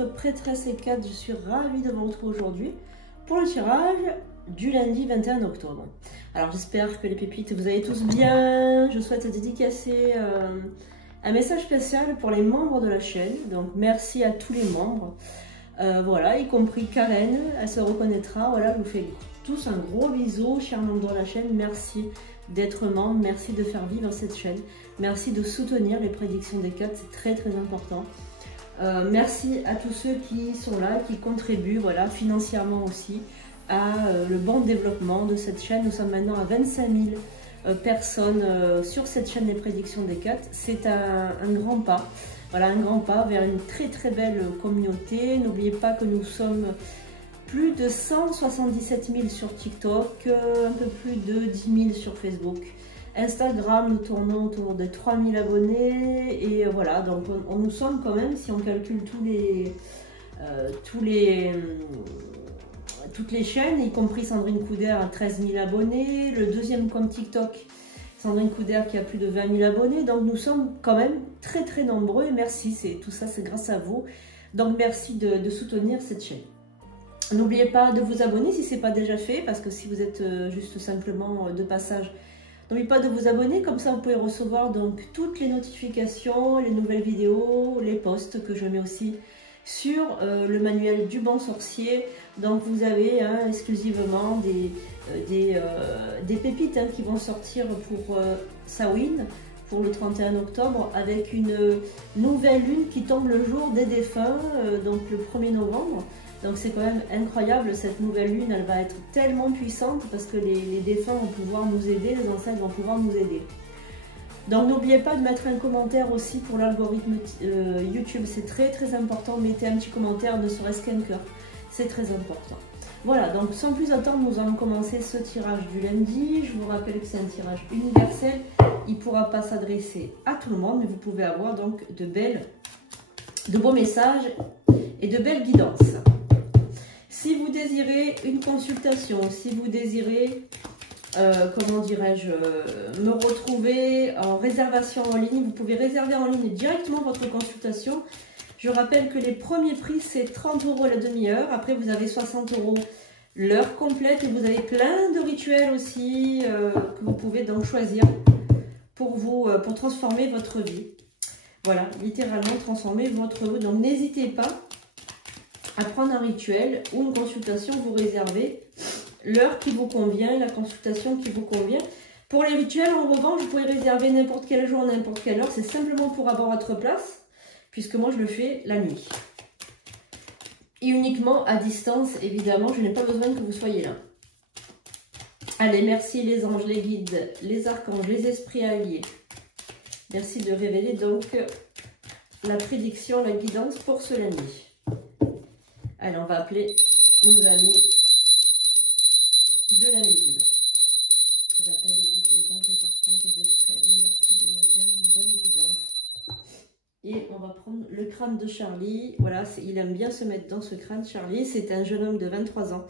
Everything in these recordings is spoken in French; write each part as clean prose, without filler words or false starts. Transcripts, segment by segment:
votre prêtresse Hécate, je suis ravie de vous retrouver aujourd'hui pour le tirage du lundi 21 octobre. Alors j'espère que les pépites, vous allez tous bien. Je souhaite dédicacer un message spécial pour les membres de la chaîne. Donc merci à tous les membres, voilà, y compris Karen, elle se reconnaîtra. Voilà, je vous fais tous un gros bisou, chers membres de la chaîne. Merci d'être membre, merci de faire vivre cette chaîne, merci de soutenir les prédictions d'Hécate, c'est très très important. Merci à tous ceux qui sont là, qui contribuent, voilà, financièrement aussi à le bon développement de cette chaîne. Nous sommes maintenant à 25 000 personnes sur cette chaîne des prédictions d'Hécate. C'est un grand pas, voilà, un grand pas vers une très très belle communauté. N'oubliez pas que nous sommes plus de 177 000 sur TikTok, un peu plus de 10 000 sur Facebook. Instagram, nous tournons autour de 3 000 abonnés. Et voilà, donc nous sommes quand même, si on calcule toutes les chaînes, y compris Sandrine Couder à 13 000 abonnés. Le deuxième compte TikTok, Sandrine Couder qui a plus de 20 000 abonnés. Donc nous sommes quand même très très nombreux. Et merci, tout ça c'est grâce à vous. Donc merci de soutenir cette chaîne. N'oubliez pas de vous abonner si ce n'est pas déjà fait, parce que si vous êtes juste simplement de passage, n'oubliez pas de vous abonner, comme ça vous pouvez recevoir donc toutes les notifications, les nouvelles vidéos, les posts que je mets aussi sur le manuel du bon sorcier. Donc vous avez exclusivement des pépites qui vont sortir pour Samhain, pour le 31 octobre, avec une nouvelle lune qui tombe le jour des défunts, donc le 1er novembre. Donc c'est quand même incroyable, cette nouvelle lune, elle va être tellement puissante parce que les défunts vont pouvoir nous aider, les ancêtres vont pouvoir nous aider. Donc n'oubliez pas de mettre un commentaire aussi pour l'algorithme YouTube, c'est très très important. Mettez un petit commentaire, ne serait-ce qu'un cœur, c'est très important. Voilà, donc sans plus attendre, nous allons commencer ce tirage du lundi. Je vous rappelle que c'est un tirage universel, il ne pourra pas s'adresser à tout le monde, mais vous pouvez avoir donc de beaux messages et de belles guidances. Si vous désirez une consultation, si vous désirez, comment dirais-je, me retrouver en réservation en ligne, vous pouvez réserver en ligne directement votre consultation. Je rappelle que les premiers prix, c'est 30 € la demi-heure. Après, vous avez 60 € l'heure complète et vous avez plein de rituels aussi que vous pouvez donc choisir pour transformer votre vie. Voilà, littéralement transformer votre vie. Donc, n'hésitez pas à prendre un rituel ou une consultation, vous réservez l'heure qui vous convient, la consultation qui vous convient. Pour les rituels, en revanche, vous pouvez réserver n'importe quel jour, n'importe quelle heure. C'est simplement pour avoir votre place, puisque moi, je le fais la nuit. Et uniquement à distance, évidemment, je n'ai pas besoin que vous soyez là. Allez, merci les anges, les guides, les archanges, les esprits alliés. Merci de révéler donc la prédiction, la guidance pour ce lundi. Allez, on va appeler nos amis de l'invisible. J'appelle les guides, les anges, les archanges, les esprits alliés. Merci de nous dire une bonne guidance. Et on va prendre le crâne de Charlie. Voilà, il aime bien se mettre dans ce crâne, Charlie. C'est un jeune homme de 23 ans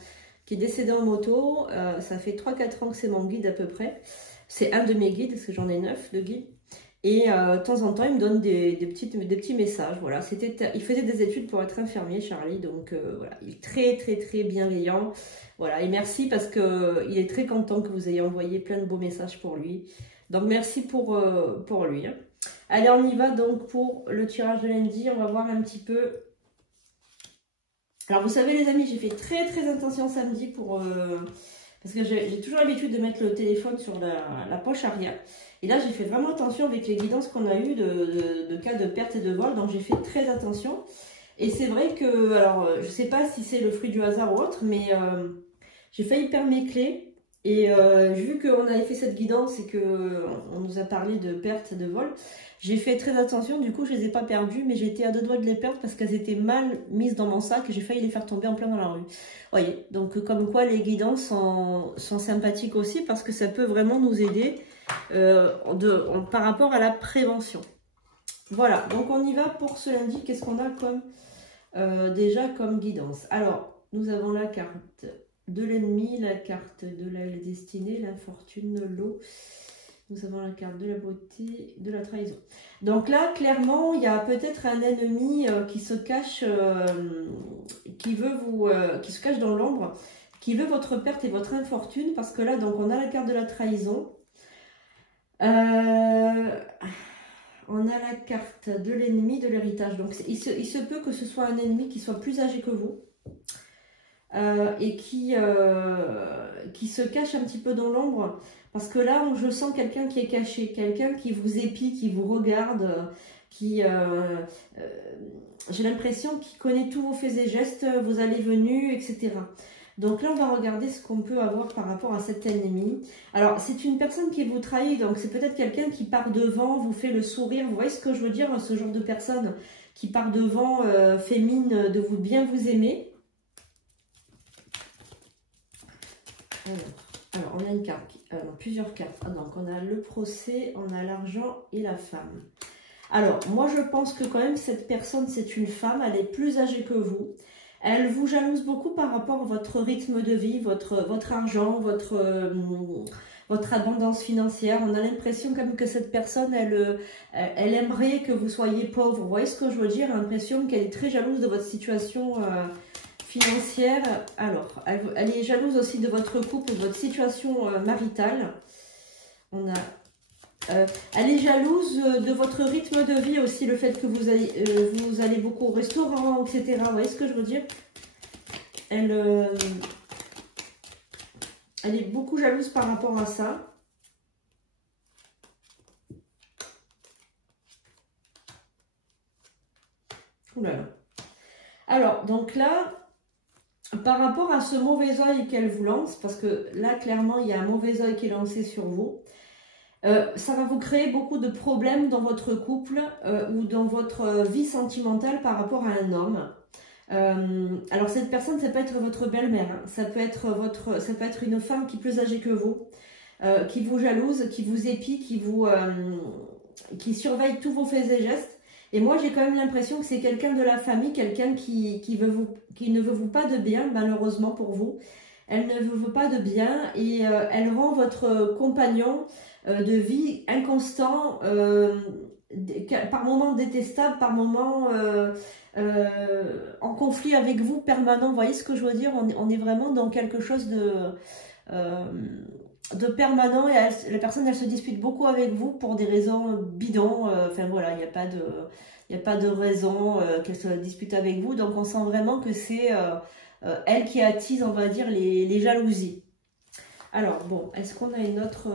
qui est décédé en moto. Ça fait 3-4 ans que c'est mon guide à peu près. C'est un de mes guides, parce que j'en ai 9 de guides. Et de temps en temps, il me donne des petits messages. Voilà, il faisait des études pour être infirmier, Charlie. Donc voilà, il est très très très bienveillant. Voilà, et merci parce que il est très content que vous ayez envoyé plein de beaux messages pour lui. Donc merci pour lui. Allez, on y va donc pour le tirage de lundi. On va voir un petit peu. Alors vous savez les amis, j'ai fait très très attention samedi parce que j'ai toujours l'habitude de mettre le téléphone sur la poche arrière. Et là, j'ai fait vraiment attention avec les guidances qu'on a eues de cas de perte et de vol. Donc, j'ai fait très attention. Et c'est vrai que, alors, je ne sais pas si c'est le fruit du hasard ou autre, mais j'ai failli perdre mes clés. Et vu qu'on avait fait cette guidance et qu'on nous a parlé de perte et de vol, j'ai fait très attention. Du coup, je ne les ai pas perdues, mais j'étais à 2 doigts de les perdre parce qu'elles étaient mal mises dans mon sac et j'ai failli les faire tomber en plein dans la rue. Vous voyez, donc comme quoi les guidances sont sympathiques aussi parce que ça peut vraiment nous aider par rapport à la prévention. Voilà, donc on y va pour ce lundi. Qu'est-ce qu'on a comme déjà comme guidance? Alors, nous avons la carte de l'ennemi, la carte de la destinée, l'infortune, l'eau. Nous avons la carte de la beauté, de la trahison. Donc là, clairement, il y a peut-être un ennemi qui se cache, qui se cache dans l'ombre, qui veut votre perte et votre infortune, parce que là, donc, on a la carte de la trahison. On a la carte de l'ennemi, de l'héritage. Donc, il se peut que ce soit un ennemi qui soit plus âgé que vous. Et qui se cache un petit peu dans l'ombre, parce que là je sens quelqu'un qui est caché, quelqu'un qui vous épie, qui vous regarde, j'ai l'impression qu'il connaît tous vos faits et gestes, vos allées venues, etc. Donc là on va regarder ce qu'on peut avoir par rapport à cet ennemi. Alors c'est une personne qui vous trahit, donc c'est peut-être quelqu'un qui part devant, vous fait le sourire, vous voyez ce que je veux dire, ce genre de personne qui part devant, fait mine de vous bien vous aimer. Alors, on a une carte, plusieurs cartes. Ah, donc, on a le procès, on a l'argent et la femme. Alors, moi, je pense que quand même, cette personne, c'est une femme. Elle est plus âgée que vous. Elle vous jalouse beaucoup par rapport à votre rythme de vie, votre argent, votre abondance financière. On a l'impression quand même que cette personne, elle aimerait que vous soyez pauvre. Vous voyez ce que je veux dire? L'impression qu'elle est très jalouse de votre situation financière. Alors, elle est jalouse aussi de votre couple, de votre situation maritale. On a, elle est jalouse de votre rythme de vie aussi, le fait que vous allez beaucoup au restaurant, etc. Vous voyez ce que je veux dire? Elle est beaucoup jalouse par rapport à ça. Ouh là là. Alors, donc là, par rapport à ce mauvais œil qu'elle vous lance, parce que là, clairement, il y a un mauvais œil qui est lancé sur vous, ça va vous créer beaucoup de problèmes dans votre couple ou dans votre vie sentimentale par rapport à un homme. Alors, cette personne, ça peut être votre belle-mère, hein, ça peut être une femme qui est plus âgée que vous, qui vous jalouse, qui vous épie, qui surveille tous vos faits et gestes. Et moi, j'ai quand même l'impression que c'est quelqu'un de la famille, quelqu'un qui ne veut vous pas de bien, malheureusement pour vous. Elle ne vous veut pas de bien et elle rend votre compagnon de vie inconstant, par moments détestable, par moments en conflit avec vous permanent. Vous voyez ce que je veux dire? On est vraiment dans quelque chose de permanent et la personne elle se dispute beaucoup avec vous pour des raisons bidons, enfin voilà, il n'y a pas de raison qu'elle se dispute avec vous, donc on sent vraiment que c'est elle qui attise, on va dire, les jalousies. Alors bon, est-ce qu'on a une autre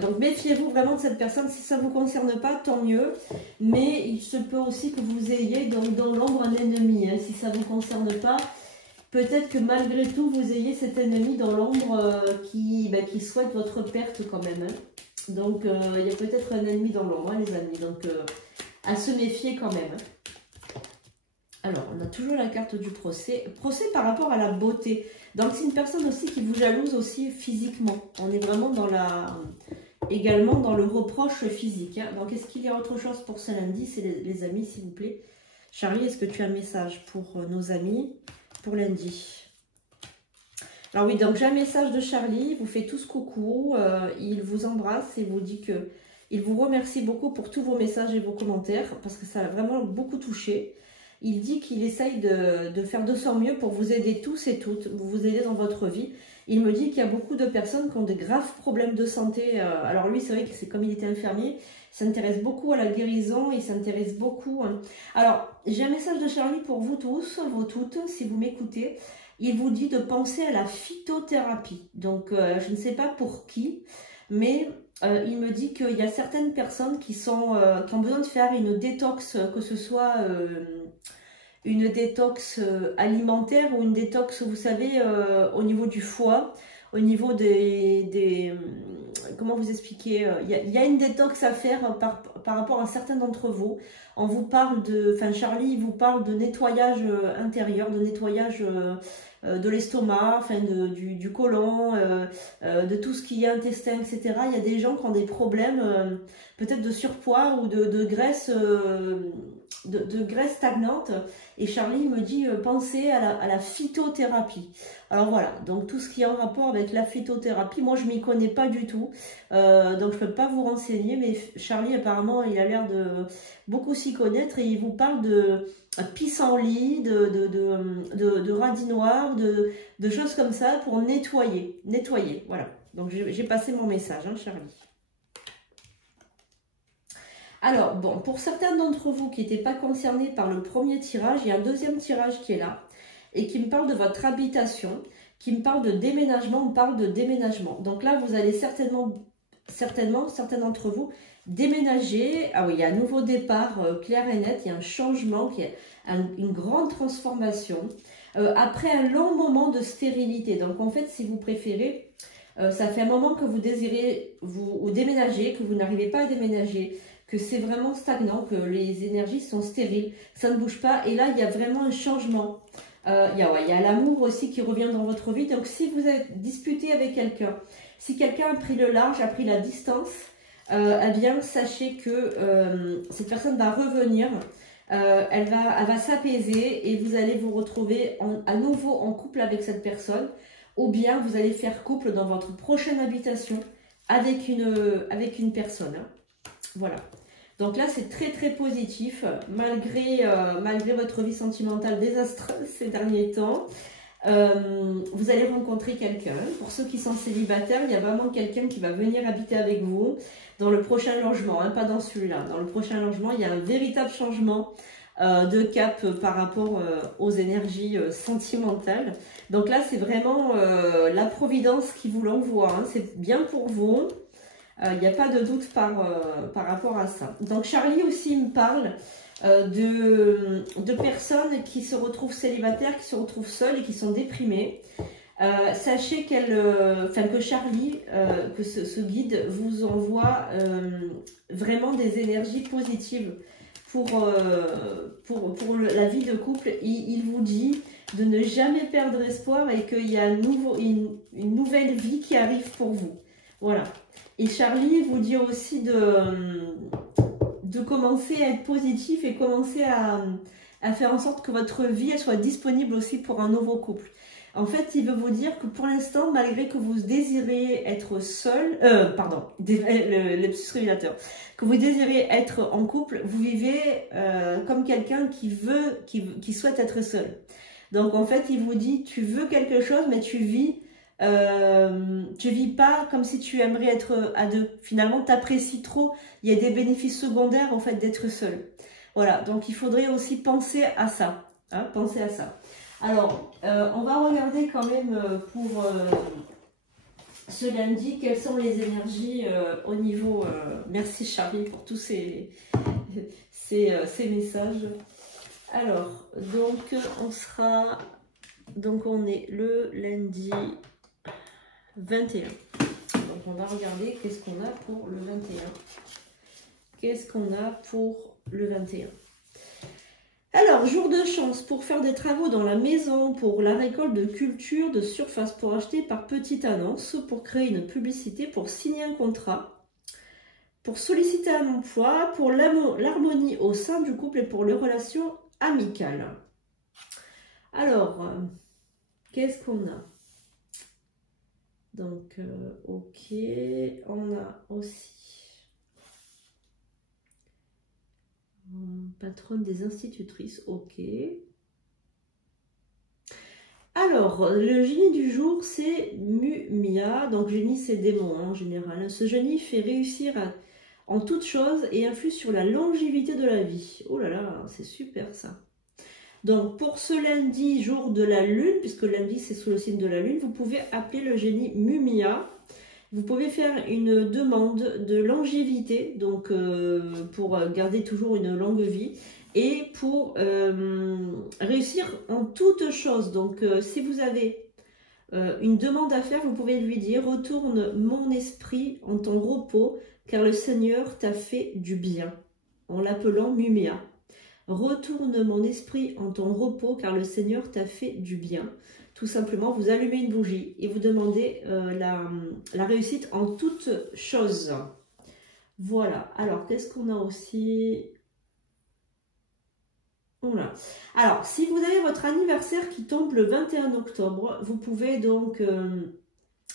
donc méfiez-vous vraiment de cette personne, si ça ne vous concerne pas, tant mieux, mais il se peut aussi que vous ayez dans l'ombre un ennemi, hein, si ça ne vous concerne pas. Peut-être que malgré tout, vous ayez cet ennemi dans l'ombre qui souhaite votre perte quand même. Hein. Donc, il y a peut-être un ennemi dans l'ombre, hein, les amis. Donc, à se méfier quand même. Hein. Alors, on a toujours la carte du procès. Procès par rapport à la beauté. Donc, c'est une personne aussi qui vous jalouse aussi physiquement. On est vraiment également dans le reproche physique. Hein. Donc, est-ce qu'il y a autre chose pour ce lundi? C'est les amis, s'il vous plaît. Charlie, est-ce que tu as un message pour nos amis pour lundi? Alors oui, donc j'ai un message de Charlie, il vous fait tous coucou, il vous embrasse et vous dit que il vous remercie beaucoup pour tous vos messages et vos commentaires, parce que ça a vraiment beaucoup touché. Il dit qu'il essaye de faire de son mieux pour vous aider tous et toutes, vous aider dans votre vie. Il me dit qu'il y a beaucoup de personnes qui ont de graves problèmes de santé. Alors lui, c'est vrai que c'est comme il était infirmier, il s'intéresse beaucoup à la guérison, il s'intéresse beaucoup. Hein. Alors, j'ai un message de Charlie pour vous tous, vous toutes, si vous m'écoutez. Il vous dit de penser à la phytothérapie. Donc, je ne sais pas pour qui, mais il me dit qu'il y a certaines personnes qui ont besoin de faire une détox, que ce soit une détox alimentaire ou une détox, vous savez, au niveau du foie, au niveau comment vous expliquer, il y a une détox à faire par rapport à certains d'entre vous. On vous parle Charlie vous parle de nettoyage intérieur, de nettoyage de l'estomac, du côlon, de tout ce qui est intestin, etc. Il y a des gens qui ont des problèmes, peut-être de surpoids ou de graisse de graisse stagnante. Et Charlie me dit pensez à la phytothérapie. Alors voilà, donc tout ce qui est en rapport avec la phytothérapie, moi je m'y connais pas du tout, donc je peux pas vous renseigner, mais Charlie apparemment il a l'air de beaucoup s'y connaître et il vous parle de pissenlit, de radis noirs, de choses comme ça pour nettoyer, voilà. Donc j'ai passé mon message, hein, Charlie. Alors, bon, pour certains d'entre vous qui n'étaient pas concernés par le premier tirage, il y a un deuxième tirage qui est là et qui me parle de votre habitation, qui me parle de déménagement, on parle de déménagement. Donc là, vous allez certainement, certains d'entre vous, déménager. Ah oui, il y a un nouveau départ clair et net, il y a un changement, qui est une grande transformation. Après un long moment de stérilité. Donc en fait, si vous préférez, ça fait un moment que vous désirez vous déménager, que vous n'arrivez pas à déménager, que c'est vraiment stagnant, que les énergies sont stériles, ça ne bouge pas. Et là, il y a vraiment un changement. Il y a l'amour aussi qui revient dans votre vie. Donc, si vous êtes disputé avec quelqu'un, si quelqu'un a pris le large, a pris la distance, eh bien, sachez que cette personne va revenir, elle va s'apaiser et vous allez vous retrouver à nouveau en couple avec cette personne. Ou bien, vous allez faire couple dans votre prochaine habitation avec une personne. Hein. Voilà. Donc là, c'est très très positif, malgré votre vie sentimentale désastreuse ces derniers temps. Vous allez rencontrer quelqu'un. Pour ceux qui sont célibataires, il y a vraiment quelqu'un qui va venir habiter avec vous dans le prochain logement, hein, pas dans celui-là. Dans le prochain logement, il y a un véritable changement de cap par rapport aux énergies sentimentales. Donc là, c'est vraiment la providence qui vous l'envoie. Hein. C'est bien pour vous. Il n'y a pas de doute par rapport à ça. Donc Charlie aussi me parle de personnes qui se retrouvent célibataires, qui se retrouvent seules et qui sont déprimées. Sachez que Charlie, que ce guide vous envoie vraiment des énergies positives pour la vie de couple. Il vous dit de ne jamais perdre espoir et qu'il y a une nouvelle vie qui arrive pour vous. Voilà. Et Charlie vous dit aussi de commencer à être positif et commencer à faire en sorte que votre vie elle soit disponible aussi pour un nouveau couple. En fait, il veut vous dire que pour l'instant, malgré que vous désirez être seul, le lapsus révélateur, que vous désirez être en couple, vous vivez comme quelqu'un qui souhaite être seul. Donc en fait, il vous dit, tu veux quelque chose, mais tu vis pas comme si tu aimerais être à deux. Finalement, tu apprécies trop. Il y a des bénéfices secondaires en fait d'être seul. Voilà, donc il faudrait aussi penser à ça. Hein, penser à ça. Alors, on va regarder quand même pour ce lundi, quelles sont les énergies au niveau... merci Charlie pour tous ces messages. Alors, donc on est le lundi 21. Donc on va regarder qu'est-ce qu'on a pour le 21. Qu'est-ce qu'on a pour le 21? Alors, jour de chance pour faire des travaux dans la maison, pour la récolte de culture, de surface, pour acheter par petite annonce, pour créer une publicité, pour signer un contrat, pour solliciter un emploi, pour l'harmonie au sein du couple et pour les relations amicales. Alors, qu'est-ce qu'on a? Donc, ok, on a aussi patronne des institutrices, ok. Alors, le génie du jour, c'est Mumia. Donc, génie, c'est démon hein, en général. Ce génie fait réussir en toute chose et influe sur la longévité de la vie. Oh là là, c'est super ça. Donc, pour ce lundi, jour de la lune, puisque lundi, c'est sous le signe de la lune, vous pouvez appeler le génie Mumia. Vous pouvez faire une demande de longévité, donc pour garder toujours une longue vie et pour réussir en toutes choses. Donc si vous avez une demande à faire, vous pouvez lui dire « Retourne mon esprit en ton repos, car le Seigneur t'a fait du bien », en l'appelant Mumia. « Retourne mon esprit en ton repos, car le Seigneur t'a fait du bien ». Tout simplement, vous allumez une bougie et vous demandez la réussite en toutes choses. Voilà. Alors, qu'est-ce qu'on a aussi? Voilà. Alors, si vous avez votre anniversaire qui tombe le 21 octobre, vous pouvez donc...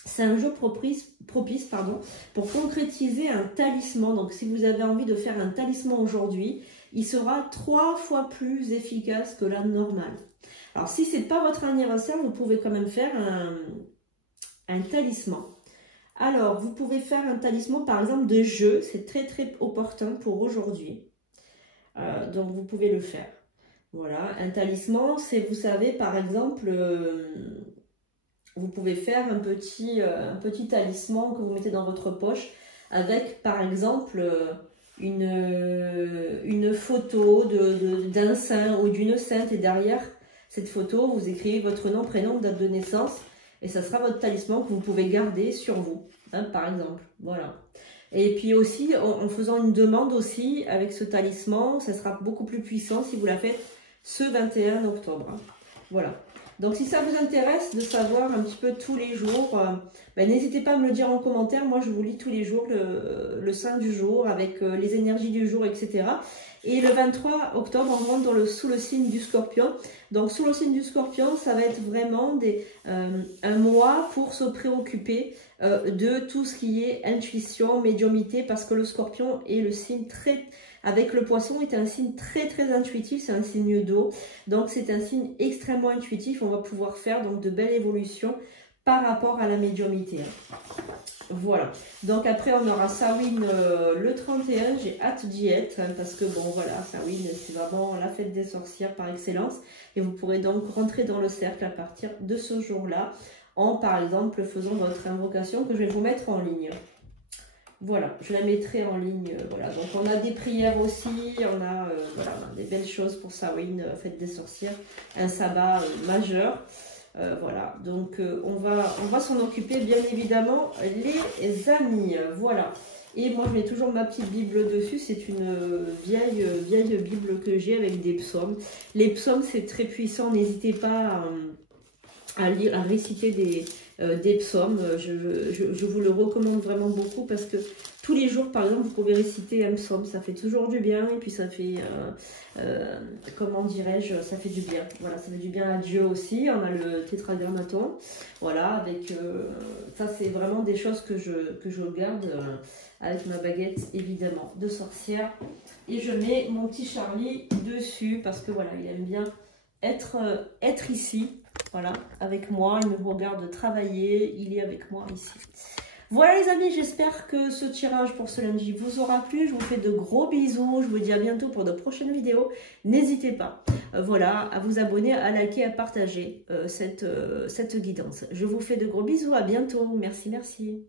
c'est un jour propice pardon, pour concrétiser un talisman. Donc, si vous avez envie de faire un talisman aujourd'hui, il sera 3 fois plus efficace que la normale. Alors, si ce n'est pas votre anniversaire, vous pouvez quand même faire un talisman. Alors, vous pouvez faire un talisman, par exemple, de jeu. C'est très, très opportun pour aujourd'hui. Donc, vous pouvez le faire. Voilà, un talisman, c'est, vous savez, par exemple... vous pouvez faire un petit talisman que vous mettez dans votre poche avec, par exemple, une photo d'un saint ou d'une sainte. Et derrière cette photo, vous écrivez votre nom, prénom, date de naissance. Et ça sera votre talisman que vous pouvez garder sur vous, hein, par exemple. Voilà. Et puis aussi, en faisant une demande aussi avec ce talisman, ça sera beaucoup plus puissant si vous la faites ce 21 octobre. Hein. Voilà. Donc, si ça vous intéresse de savoir un petit peu tous les jours, n'hésitez pas à me le dire en commentaire. Moi, je vous lis tous les jours le saint du jour avec les énergies du jour, etc. Et le 23 octobre, on rentre sous le signe du Scorpion. Donc, sous le signe du Scorpion, ça va être vraiment un mois pour se préoccuper de tout ce qui est intuition, médiumnité, parce que le Scorpion est le signe avec le Poisson, est un signe très très intuitif, c'est un signe d'eau, donc c'est un signe extrêmement intuitif. On va pouvoir faire donc de belles évolutions par rapport à la médiumité. Voilà, donc après on aura Samhain le 31, j'ai hâte d'y être, hein, parce que bon voilà, Samhain c'est vraiment la fête des sorcières par excellence, et vous pourrez donc rentrer dans le cercle à partir de ce jour-là, en par exemple faisant votre invocation que je vais vous mettre en ligne. Voilà, je la mettrai en ligne. Voilà, donc on a des prières aussi, on a voilà, des belles choses pour Samhain, fête des sorcières, un sabbat majeur. Voilà, donc on va s'en occuper bien évidemment, les amis. Voilà, et moi je mets toujours ma petite Bible dessus. C'est une vieille Bible que j'ai avec des psaumes. Les psaumes c'est très puissant, n'hésitez pas à lire, à réciter des psaumes. Je vous le recommande vraiment beaucoup parce que tous les jours, par exemple, vous pouvez réciter un psaume, ça fait toujours du bien et puis ça fait, comment dirais-je, ça fait du bien. Voilà, ça fait du bien à Dieu aussi. On a le tétragrammaton, voilà, avec ça c'est vraiment des choses que je garde avec ma baguette évidemment de sorcière. Et je mets mon petit Charlie dessus parce que voilà, il aime bien être ici. Voilà, avec moi, il me regarde travailler, il est avec moi ici. Voilà les amis, j'espère que ce tirage pour ce lundi vous aura plu. Je vous fais de gros bisous, je vous dis à bientôt pour de prochaines vidéos. N'hésitez pas, voilà, à vous abonner, à liker, à partager cette guidance. Je vous fais de gros bisous, à bientôt, merci.